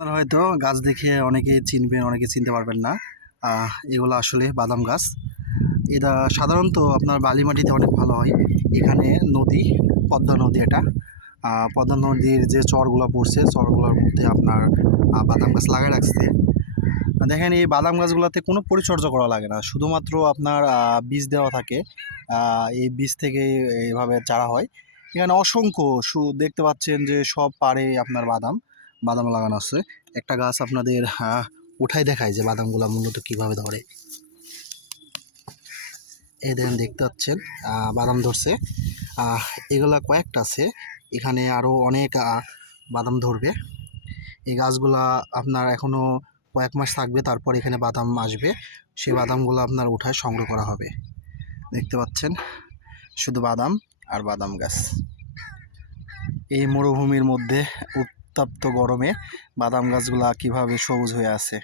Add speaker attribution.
Speaker 1: আপনারা হয়তো গাছ দেখে অনেকে চিনবেন, অনেকে চিনতে পারবেন না। এগুলো আসলে বাদাম গাছ। এটা সাধারণত আপনার বালি মাটিতে অনেক ভালো হয়। এখানে নদী, পদ্মা নদী এটা। পদ্মা নদীর যে চরগুলো পড়ছে, চরগুলোর মধ্যে আপনার বাদাম গাছ লাগাই রাখছে। দেখেন, এই বাদাম গাছগুলোতে কোনো পরিচর্যা করা লাগে না। শুধুমাত্র আপনার বীজ দেওয়া থাকে। এই বীজ থেকে এইভাবে চারা হয়। এখানে অসংখ্য দেখতে পাচ্ছেন যে সব পাড়ে আপনার বাদাম। বাদাম লাগানো আছে। একটা গাছ আপনাদের উঠাই দেখায় যে বাদামগুলো মূলত কীভাবে ধরে। এই দেখেন, দেখতে পাচ্ছেন বাদাম ধরছে। এগুলা কয়েকটা আছে। এখানে আরও অনেক বাদাম ধরবে। এই গাছগুলা আপনার এখনও কয়েক মাস থাকবে, তারপর এখানে বাদাম আসবে। সেই বাদামগুলো আপনার উঠায় সংগ্রহ করা হবে। দেখতে পাচ্ছেন, শুধু বাদাম আর বাদাম গাছ। এই মরুভূমির মধ্যে উত্তপ্ত গরমে বাদাম গাছগুলা কীভাবে সবুজ হয়ে আছে?